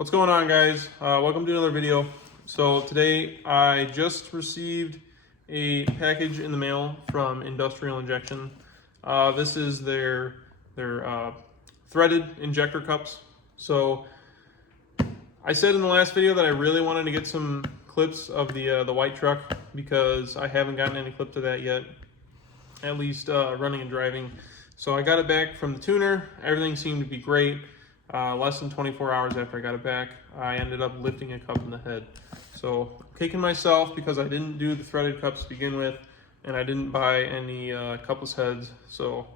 What's going on, guys? Welcome to another video. So today I just received a package in the mail from Industrial Injection. This is their threaded injector cups. So I said in the last video that I really wanted to get some clips of the white truck because I haven't gotten any clips of that yet, at least running and driving. So I got it back from the tuner. Everything seemed to be great. Less than 24 hours after I got it back, I ended up lifting a cup in the head. So I'm kicking myself because I didn't do the threaded cups to begin with, and I didn't buy any cupless heads. So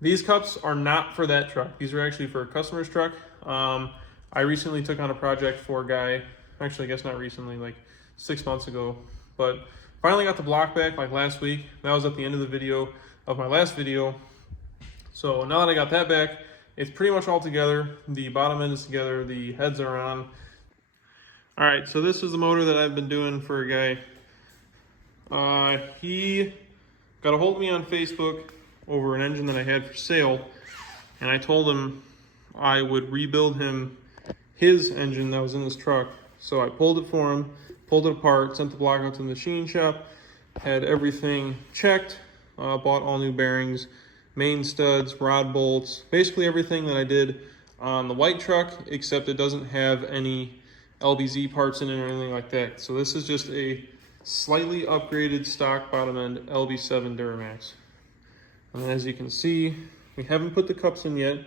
these cups are not for that truck. These are actually for a customer's truck. I recently took on a project for a guy, actually I guess not recently, like 6 months ago, but finally got the block back like last week. That was at the end of the video of my last video. So now that I got that back, it's pretty much all together. The bottom end is together, the heads are on. All right, so this is the motor that I've been doing for a guy. He got a hold of me on Facebook over an engine that I had for sale, and I told him I would rebuild him his engine that was in this truck. So I pulled it for him, pulled it apart, sent the block out to the machine shop, had everything checked, bought all new bearings, main studs, rod bolts, basically everything that I did on the white truck, except it doesn't have any Lb7 parts in it or anything like that. So this is just a slightly upgraded stock bottom end Lb7 Duramax. And as you can see, we haven't put the cups in yet.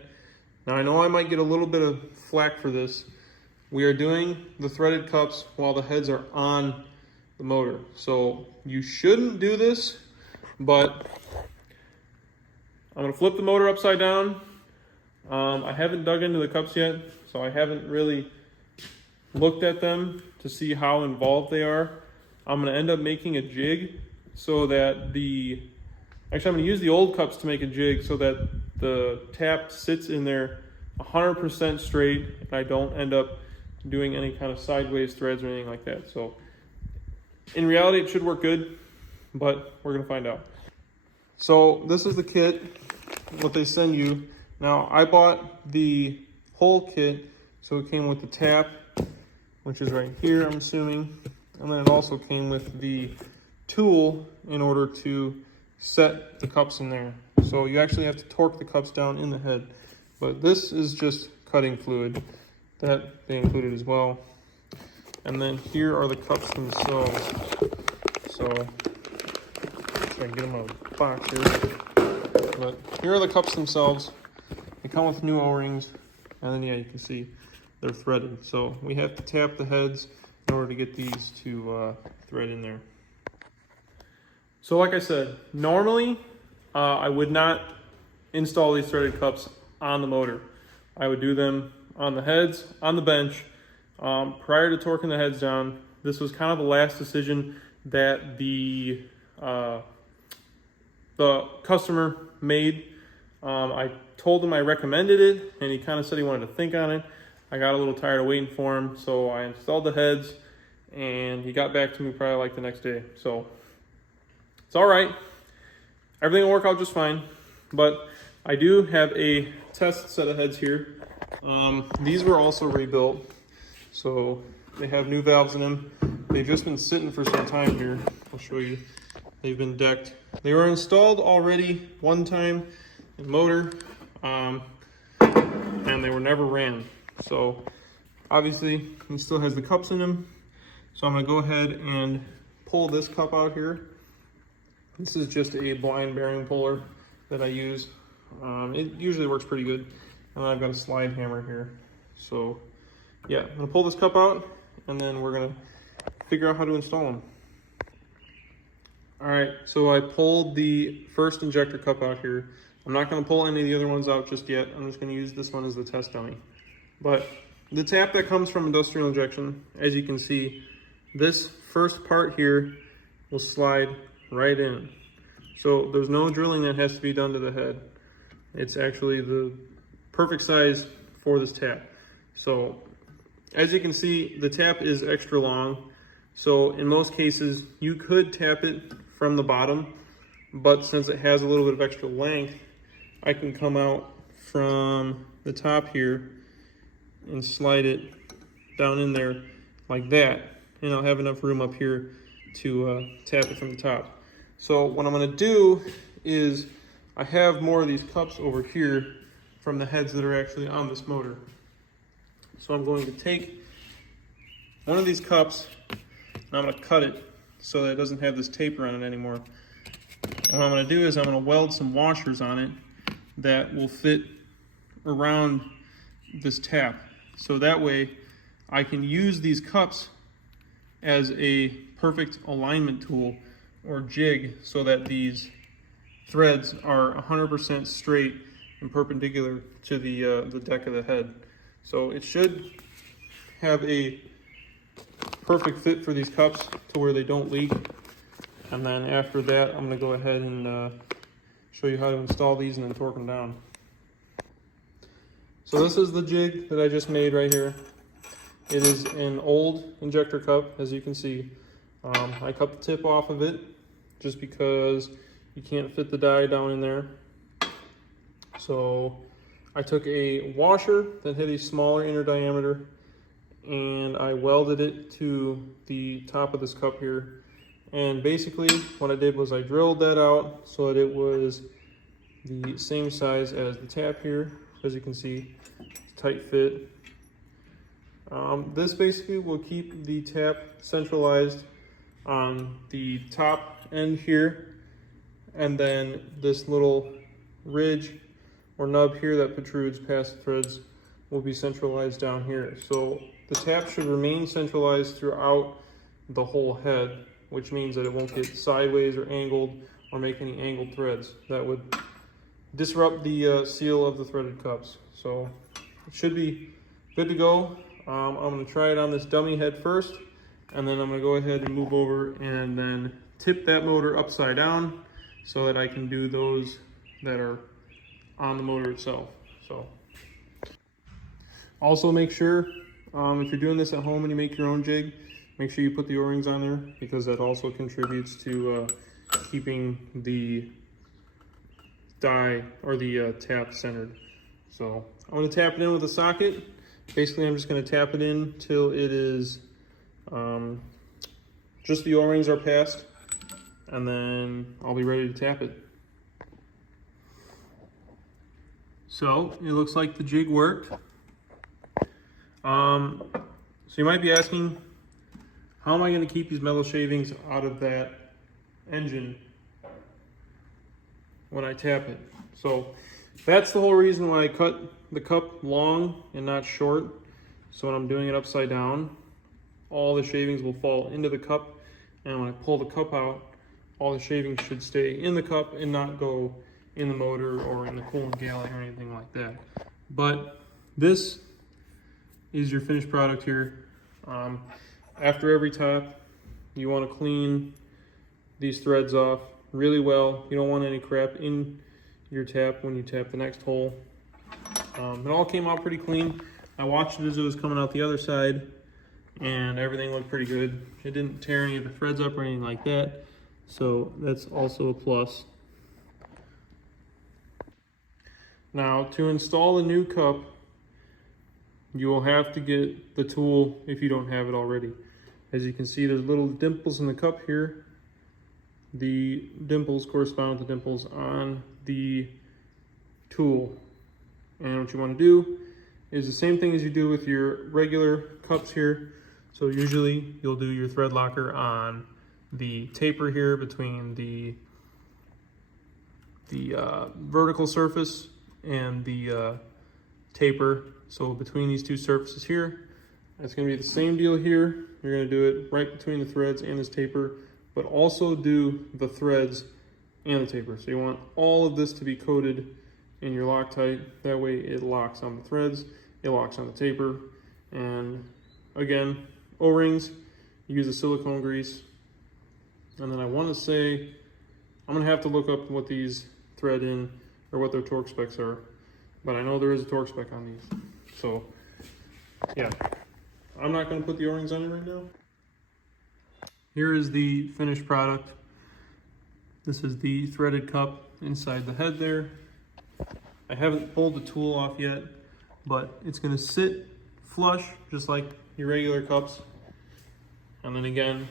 Now I know I might get a little bit of flack for this. We are doing the threaded cups while the heads are on the motor. So you shouldn't do this, but I'm gonna flip the motor upside down. I haven't dug into the cups yet, so I haven't really looked at them to see how involved they are. I'm gonna end up making a jig so that actually I'm gonna use the old cups to make a jig so that the tap sits in there 100% straight and I don't end up doing any kind of sideways threads or anything like that. So in reality, it should work good, but we're gonna find out. So this is the kit, what they send you. Now I bought the whole kit, so it came with the tap, which is right here, I'm assuming, and then it also came with the tool in order to set the cups in there. So you actually have to torque the cups down in the head, but this is just cutting fluid that they included as well. And then here are the cups themselves. So try and get them out of the box here. But here are the cups themselves. They come with new O-rings, and then yeah, you can see they're threaded. So we have to tap the heads in order to get these to thread in there. So like I said, normally I would not install these threaded cups on the motor. I would do them on the heads, on the bench, prior to torquing the heads down. This was kind of the last decision that the customer made. I told him I recommended it, and he kind of said he wanted to think on it. I got a little tired of waiting for him, so I installed the heads, and he got back to me probably like the next day. So it's all right. Everything will work out just fine, but I do have a test set of heads here. These were also rebuilt, so they have new valves in them. They've just been sitting for some time here. I'll show you. They've been decked. They were installed already one time in motor, and they were never ran. So obviously it still has the cups in them. So I'm gonna go ahead and pull this cup out here. This is just a blind bearing puller that I use. It usually works pretty good. And I've got a slide hammer here. So yeah, I'm gonna pull this cup out and then we're gonna figure out how to install them. All right, so I pulled the first injector cup out here. I'm not gonna pull any of the other ones out just yet. I'm just gonna use this one as the test dummy. But the tap that comes from Industrial Injection, as you can see, this first part here will slide right in. So there's no drilling that has to be done to the head. It's actually the perfect size for this tap. So as you can see, the tap is extra long. So in most cases, you could tap it from the bottom, but since it has a little bit of extra length, I can come out from the top here and slide it down in there like that, and I'll have enough room up here to tap it from the top. So what I'm going to do is I have more of these cups over here from the heads that are actually on this motor. So I'm going to take one of these cups and I'm going to cut it so that it doesn't have this taper on it anymore. And what I'm going to do is I'm going to weld some washers on it that will fit around this tap. So that way I can use these cups as a perfect alignment tool or jig so that these threads are 100% straight and perpendicular to the deck of the head. So it should have a perfect fit for these cups to where they don't leak. And then after that, I'm going to go ahead and show you how to install these and then torque them down. So this is the jig that I just made right here. It is an old injector cup, as you can see. I cut the tip off of it just because you can't fit the die down in there. So I took a washer that had a smaller inner diameter and I welded it to the top of this cup here. And basically what I did was I drilled that out so that it was the same size as the tap here. As you can see, tight fit. This basically will keep the tap centralized on the top end here, and then this little ridge or nub here that protrudes past the threads will be centralized down here. So the tap should remain centralized throughout the whole head, which means that it won't get sideways or angled or make any angled threads. That would disrupt the seal of the threaded cups. So it should be good to go. I'm going to try it on this dummy head first, and then I'm going to go ahead and move over and then tip that motor upside down so that I can do those that are on the motor itself. So also make sure if you're doing this at home and you make your own jig, make sure you put the O-rings on there, because that also contributes to keeping the die or the tap centered. So I'm going to tap it in with a socket. Basically, I'm just going to tap it in till it is just the O-rings are passed, and then I'll be ready to tap it. So it looks like the jig worked. So you might be asking, how am I going to keep these metal shavings out of that engine when I tap it? So that's the whole reason why I cut the cup long and not short. So when I'm doing it upside down, all the shavings will fall into the cup, and when I pull the cup out, all the shavings should stay in the cup and not go in the motor or in the coolant galley or anything like that. But this is your finished product here. After every tap, you want to clean these threads off really well. You don't want any crap in your tap when you tap the next hole. It all came out pretty clean. I watched it as it was coming out the other side, and everything looked pretty good. It didn't tear any of the threads up or anything like that, so that's also a plus. Now, to install the new cup, you will have to get the tool if you don't have it already. As you can see, there's little dimples in the cup here. The dimples correspond to dimples on the tool. And what you want to do is the same thing as you do with your regular cups here. So usually you'll do your thread locker on the taper here between the vertical surface and the taper. So between these two surfaces here, it's going to be the same deal here. You're going to do it right between the threads and this taper, but also do the threads and the taper. So you want all of this to be coated in your Loctite. That way it locks on the threads, it locks on the taper. And again, O-rings, use a silicone grease. And then I want to say, I'm going to have to look up what these thread in or what their torque specs are. But I know there is a torque spec on these. So yeah, I'm not going to put the O-rings on it right now. Here is the finished product. This is the threaded cup inside the head there. I haven't pulled the tool off yet, but it's going to sit flush, just like your regular cups. And then again,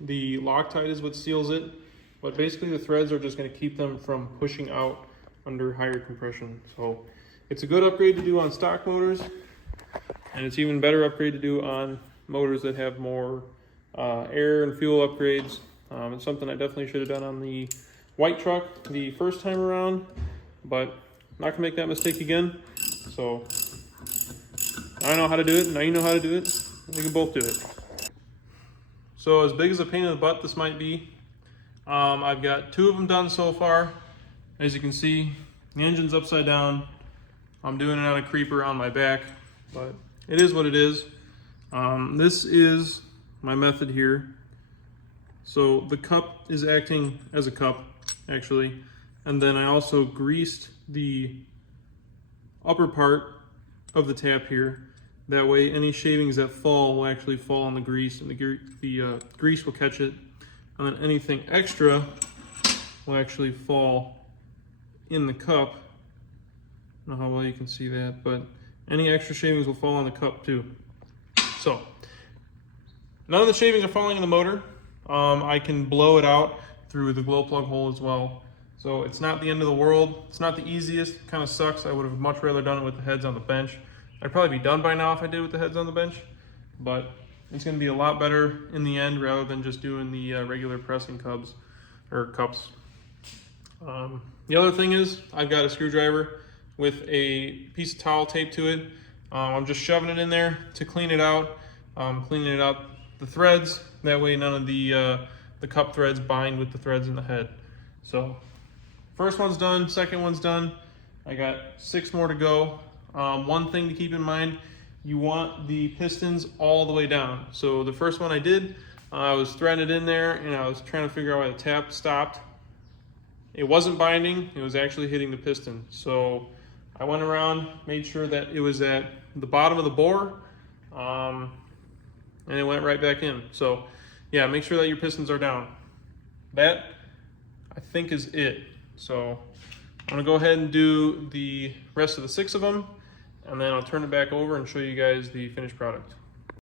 the Loctite is what seals it, but basically the threads are just going to keep them from pushing out under higher compression. So it's a good upgrade to do on stock motors, and it's even better upgrade to do on motors that have more air and fuel upgrades. It's something I definitely should have done on the white truck the first time around, but I'm not gonna make that mistake again. So I know how to do it, now you know how to do it, we can both do it. So as big as a pain in the butt this might be, I've got 2 of them done so far. As you can see, the engine's upside down. I'm doing it on a creeper on my back, but it is what it is. This is my method here. So the cup is acting as a cup, actually, and then I also greased the upper part of the tap here. That way any shavings that fall will actually fall on the grease, and the grease will catch it, and then anything extra will actually fall in the cup. I don't know how well you can see that, but any extra shavings will fall on the cup too. So none of the shavings are falling in the motor. I can blow it out through the glow plug hole as well. So it's not the end of the world. It's not the easiest. It kind of sucks. I would have much rather done it with the heads on the bench. I'd probably be done by now if I did with the heads on the bench, but it's going to be a lot better in the end rather than just doing the regular pressing cups. The other thing is I've got a screwdriver with a piece of towel taped to it. I'm just shoving it in there to clean it out, cleaning it out the threads. That way none of the cup threads bind with the threads in the head. So first one's done, second one's done. I got 6 more to go. One thing to keep in mind, you want the pistons all the way down. So the first one I did, I was threading it in there and I was trying to figure out why the tap stopped. It wasn't binding, it was actually hitting the piston. So I went around, made sure that it was at the bottom of the bore, and it went right back in. So yeah, make sure that your pistons are down. That, I think, is it. So I'm gonna go ahead and do the rest of the 6 of them, and then I'll turn it back over and show you guys the finished product.